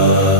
Uh...